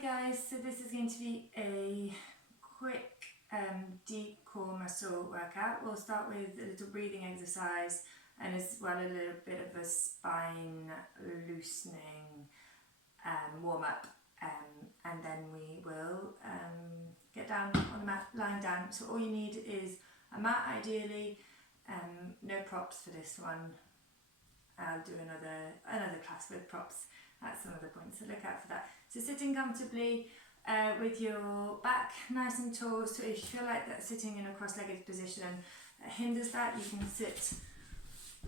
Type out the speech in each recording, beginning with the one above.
Hi guys, so this is going to be a quick deep core muscle workout. We'll start with a little breathing exercise and as well a little bit of a spine loosening warm up, and then we will get down on the mat, lying down. So all you need is a mat ideally, no props for this one. I'll do another class with props at some other point, so look out for that. So sitting comfortably with your back nice and tall, so if you feel like that sitting in a cross-legged position hinders that, you can sit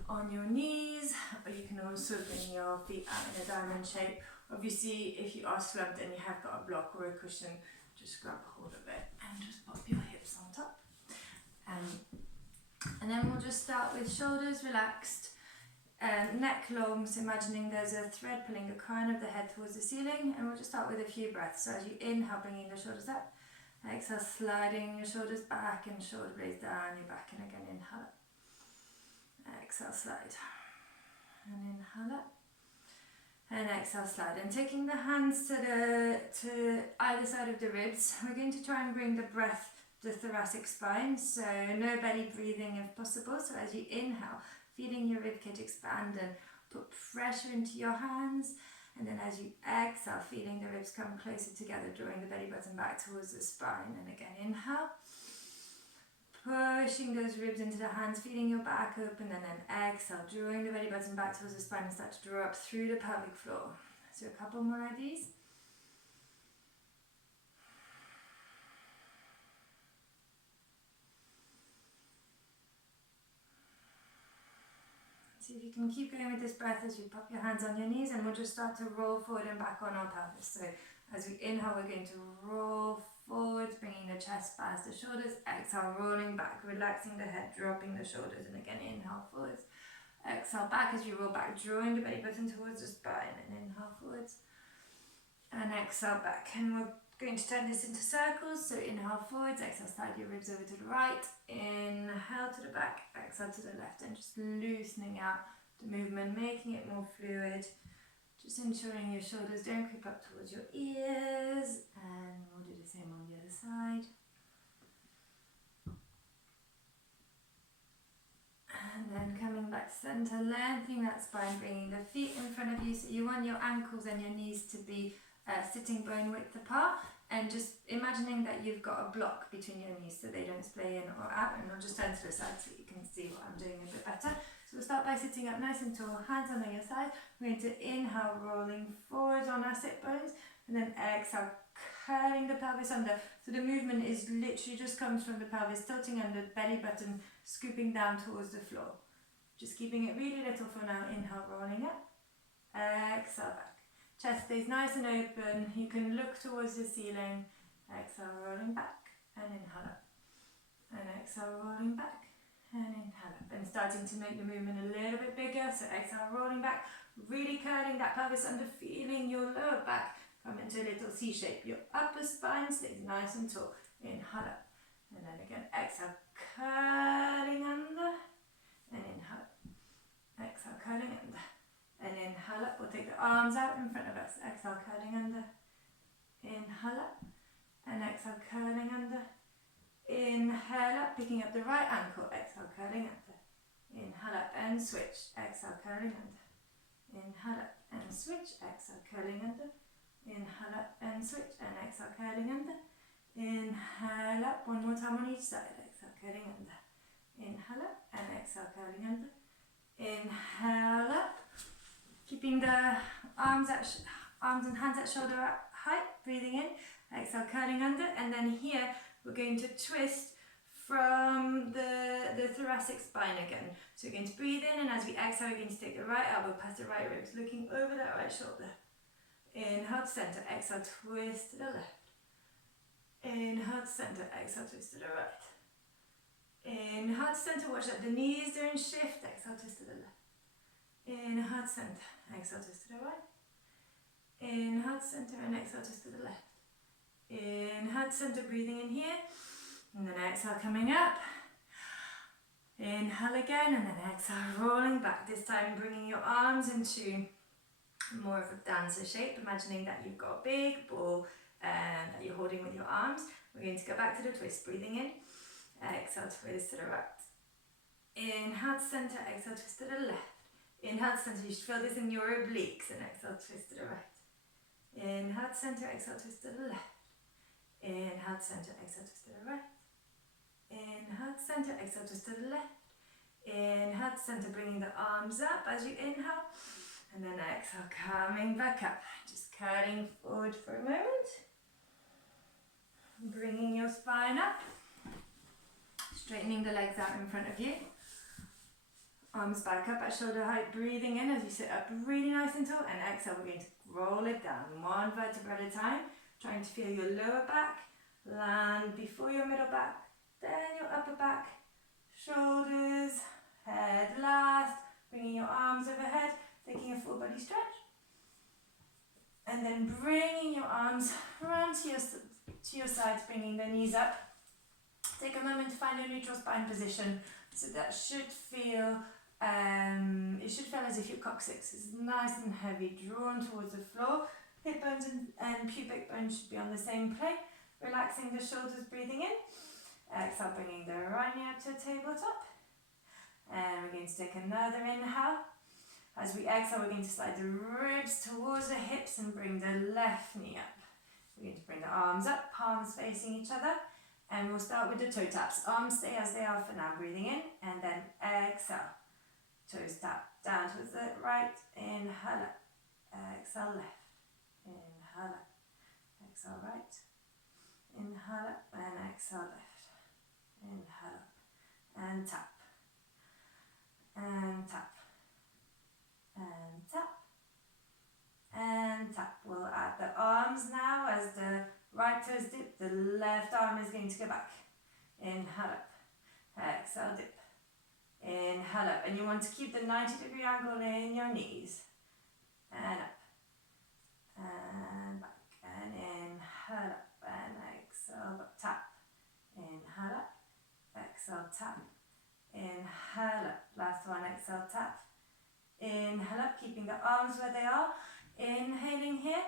on your knees, or you can also bring your feet out in a diamond shape. Obviously, if you are slumped and you have got a block or a cushion, just grab hold of it and just pop your hips on top. And then we'll just start with shoulders relaxed, neck long, so imagining there's a thread pulling the crown of the head towards the ceiling, and we'll just start with a few breaths. So as you inhale, bringing the shoulders up, exhale, sliding your shoulders back and shoulder blades down your back, and again inhale up, exhale, slide, and inhale up, and exhale, slide, and taking the hands to either side of the ribs, we're going to try and bring the breath to the thoracic spine, so no belly breathing if possible. So as you inhale, feeling your ribcage expand and put pressure into your hands, and then as you exhale, feeling the ribs come closer together, drawing the belly button back towards the spine, and again inhale, pushing those ribs into the hands, feeling your back open, and then exhale, drawing the belly button back towards the spine and start to draw up through the pelvic floor. So a couple more like these. See if you can keep going with this breath as you pop your hands on your knees, and we'll just start to roll forward and back on our pelvis. So as we inhale, we're going to roll forward, bringing the chest past the shoulders, exhale, rolling back, relaxing the head, dropping the shoulders, and again inhale forwards, exhale back as you roll back, drawing the belly button towards the spine, and inhale forwards, and exhale back. And we're going to turn this into circles, so inhale forwards, exhale, slide your ribs over to the right, inhale to the back, exhale to the left, and just loosening out the movement, making it more fluid, just ensuring your shoulders don't creep up towards your ears, and we'll do the same on the other side. And then coming back center, lengthening that spine, bringing the feet in front of you, so you want your ankles and your knees to be sitting bone width apart, and just imagining that you've got a block between your knees so they don't splay in or out. And I'll just turn to the side so you can see what I'm doing a bit better. So we'll start by sitting up nice and tall, hands on your side. We're going to inhale, rolling forward on our sit bones, and then exhale, curling the pelvis under. So the movement is literally just comes from the pelvis tilting under, belly button scooping down towards the floor. Just keeping it really little for now. Inhale, rolling up, exhale back. Chest stays nice and open, you can look towards the ceiling, exhale, rolling back, and inhale up, and exhale, rolling back, and inhale up, and starting to make the movement a little bit bigger, so exhale, rolling back, really curling that pelvis under, feeling your lower back come into a little C shape, your upper spine stays nice and tall, inhale up, and then again, exhale, curling under, and inhale up, exhale, curling under. And inhale up, we'll take the arms out in front of us, exhale, curling under, inhale up, and exhale, curling under, inhale up, picking up the right ankle, exhale, curling under, inhale up and switch, exhale, curling under, inhale up and switch, exhale, curling under, inhale up and switch, and exhale, curling under, inhale up, one more time on each side, exhale, curling under, inhale up, and exhale, curling under, inhale up, keeping the arms and hands at shoulder height, breathing in, exhale, curling under, and then here we're going to twist from the thoracic spine again. So we're going to breathe in, and as we exhale, we're going to take the right elbow past the right ribs, looking over that right shoulder. Inhale to center, exhale, twist to the left. Inhale to center, exhale, twist to the right. Inhale to center, watch that the knees don't shift, exhale, twist to the left. Inhale to center, exhale, twist to the right. Inhale to center, and exhale, twist to the left. Inhale to center, breathing in here, and then exhale, coming up. Inhale again, and then exhale, rolling back. This time bringing your arms into more of a dancer shape, imagining that you've got a big ball that you're holding with your arms. We're going to go back to the twist, breathing in, exhale, twist to the right. Inhale to center, exhale, twist to the left. Inhale to center, you should feel this in your obliques, and exhale, twist to the right. Inhale to center, exhale, twist to the left. Inhale to center, exhale, twist to the right. Inhale to center, exhale, twist to the left. Inhale to center, bringing the arms up as you inhale. And then exhale, coming back up. Just curling forward for a moment. Bringing your spine up. Straightening the legs out in front of you. Arms back up at shoulder height, breathing in as you sit up really nice and tall. And exhale, we're going to roll it down, one vertebra at a time. Trying to feel your lower back land before your middle back, then your upper back, shoulders, head last, bringing your arms overhead, taking a full body stretch, and then bringing your arms around to your sides, bringing the knees up. Take a moment to find your neutral spine position. So that should feel, it should feel as if your coccyx is nice and heavy, drawn towards the floor. Hip bones and pubic bones should be on the same plane. Relaxing the shoulders, breathing in. Exhale, bringing the right knee up to a tabletop. And we're going to take another inhale. As we exhale, we're going to slide the ribs towards the hips and bring the left knee up. We're going to bring the arms up, palms facing each other. And we'll start with the toe taps. Arms stay as they are for now, breathing in. And then exhale. Toes tap down towards the right. Inhale up. Exhale left. Inhale up. Exhale right. Inhale up and exhale left. Inhale up. And tap. And tap. And tap. And tap. We'll add the arms now as the right toes dip. The left arm is going to go back. Inhale up. Exhale dip. Inhale up. And you want to keep the 90-degree angle in your knees. And up. And back. And inhale up. And exhale up. Tap. Inhale up. Exhale tap. Inhale up. Last one. Exhale tap. Inhale up. Keeping the arms where they are. Inhaling here.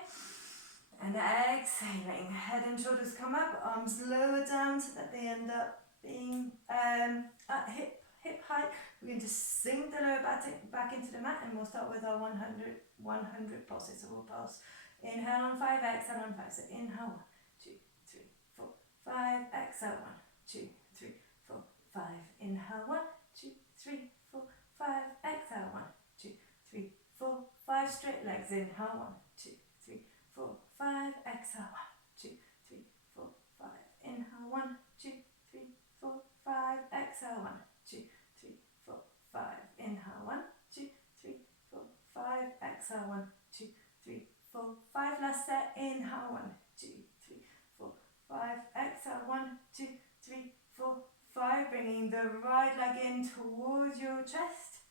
And exhaling. Head and shoulders come up. Arms lower down so that they end up being at hip height. We're going to sink the lower back into the mat, and we'll start with our 100 pulses. So we'll pulse. Inhale on 5, exhale on 5. So inhale 1, 2, 3, 4, 5. Exhale 1, 2, 3, 4, 5. Inhale 1, 2, 3, 4, 5. Exhale 1, 2, 3, 4, 5. Straight legs. Inhale 1, 2, 3, 4, 5. Exhale 1, 2, 3, 4, 5. Inhale 1, 2, 3, 4, 5. Exhale 1, 2, 3, 4, 5. Inhale 1, 2, 3, 4, 5. Exhale 1, 2, 3, 4, 5. Last set. Inhale 1, 2, 3, 4, 5. Exhale 1, 2, 3, 4, 5. Bringing the right leg in towards your chest.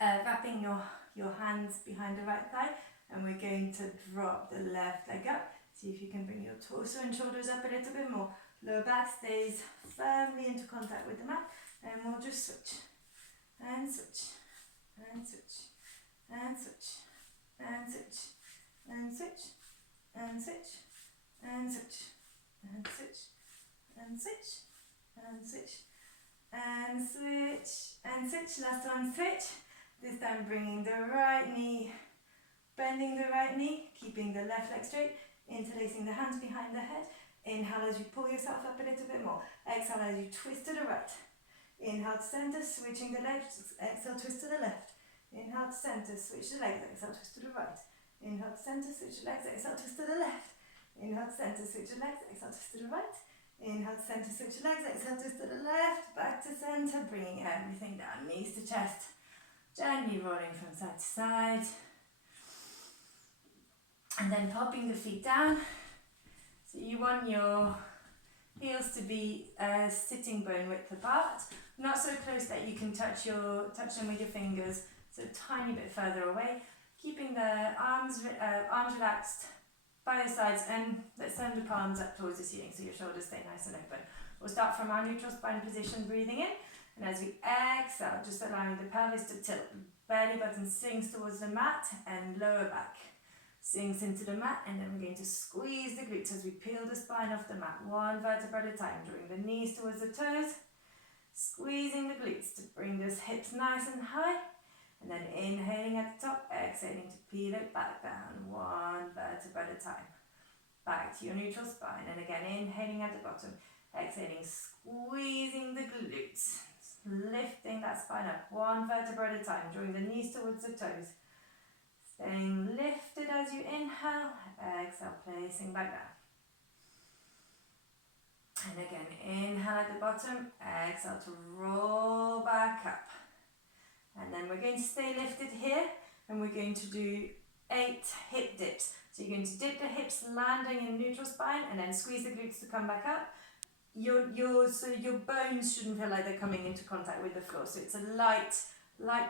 Wrapping your hands behind the right thigh, and we're going to drop the left leg up. See if you can bring your torso and shoulders up a little bit more. Lower back stays firmly into contact with the mat, and we'll just switch and switch and switch and switch and switch and switch and switch and switch and switch and switch and switch and switch and switch. Last one, switch. This time bringing the right knee, bending the right knee, keeping the left leg straight, interlacing the hands behind the head. Inhale as you pull yourself up a little bit more. Exhale as you twist to the right. Inhale to center, switching the legs. Exhale, twist to the left. Inhale to center, switch the legs. Exhale, twist to the right. Inhale to center, switch the legs. Exhale, twist to the left. Inhale to center, switch the legs. Exhale, twist to the right. Inhale to center, switch the legs. Exhale, twist to the left. Back to center, bringing everything down. Knees to chest. Gently rolling from side to side. And then popping the feet down. So you want your heels to be sitting bone width apart. Not so close that you can touch them with your fingers. So a tiny bit further away. Keeping the arms relaxed by your sides, and let's send the palms up towards the ceiling so your shoulders stay nice and open. We'll start from our neutral spine position, breathing in. And as we exhale, just allowing the pelvis to tilt, belly button sinks towards the mat and lower back sinks into the mat, and then we're going to squeeze the glutes as we peel the spine off the mat, one vertebra at a time, drawing the knees towards the toes, squeezing the glutes to bring those hips nice and high, and then inhaling at the top, exhaling to peel it back down, one vertebra at a time, back to your neutral spine, and again inhaling at the bottom, exhaling, squeezing the glutes, lifting that spine up, one vertebra at a time, drawing the knees towards the toes, staying lifted as you inhale, exhale, placing back down. And again, inhale at the bottom, exhale to roll back up. And then we're going to stay lifted here, and we're going to do 8 hip dips. So you're going to dip the hips, landing in neutral spine, and then squeeze the glutes to come back up. Your bones shouldn't feel like they're coming into contact with the floor, so it's a light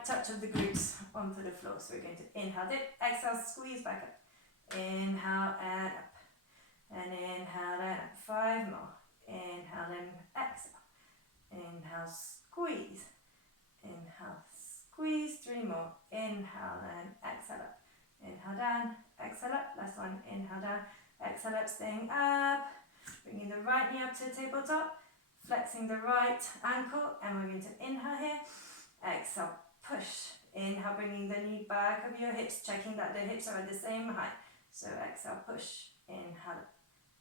touch of the glutes onto the floor. So we're going to inhale, dip, exhale, squeeze back up. Inhale and up. And inhale and up. 5 more. Inhale and exhale. Inhale, squeeze. Inhale, squeeze. 3 more. Inhale and exhale up. Inhale down, exhale up. Last one. Inhale down, exhale up, staying up. Bringing the right knee up to the tabletop. Flexing the right ankle. And we're going to inhale here. Exhale, push. Inhale, bringing the knee back of your hips, checking that the hips are at the same height. So exhale, push. Inhale up.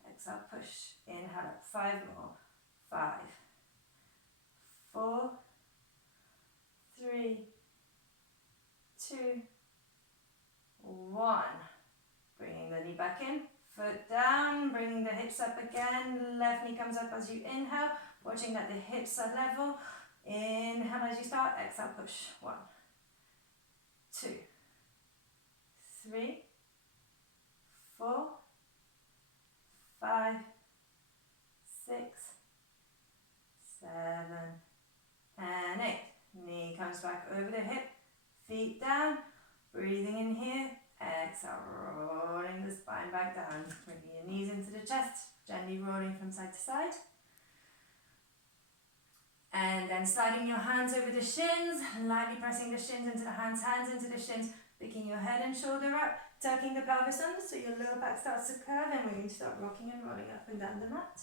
Exhale, push. Inhale up. 5 more. 5, 4, 3, 2, 1. Bringing the knee back in. Foot down. Bringing the hips up again. Left knee comes up as you inhale. Watching that the hips are level. Inhale as you start, exhale, push. 1, 2, 3, 4, 5, 6, 7, and 8. Knee comes back over the hip, feet down, breathing in here, exhale, rolling the spine back down, bringing your knees into the chest, gently rolling from side to side. And then sliding your hands over the shins, lightly pressing the shins into the hands into the shins, picking your head and shoulder up, tucking the pelvis under so your lower back starts to curve, and we're going to start rocking and rolling up and down the mat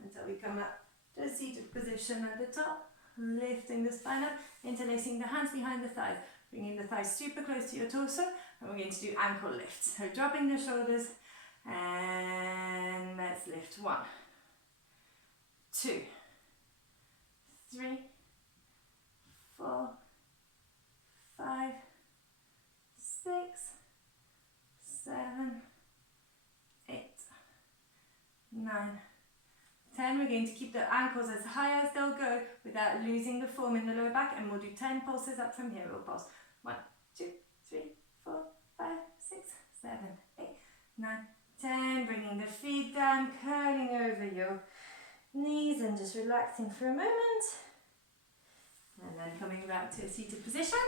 until we come up to a seated position at the top, lifting the spine up, interlacing the hands behind the thighs, bringing the thighs super close to your torso, and we're going to do ankle lifts. So dropping the shoulders, and let's lift. 1, 2, 3, 4, 5, 6, 7, 8, 9, 10. We're going to keep the ankles as high as they'll go without losing the form in the lower back, and we'll do 10 pulses up from here. We'll pulse 1, 2, 3, 4, 5, 6, 7, 8, 9, 10. Bringing the feet down, curling over your knees and just relaxing for a moment, and then coming back to a seated position.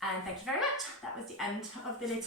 And thank you very much. That was the end of the little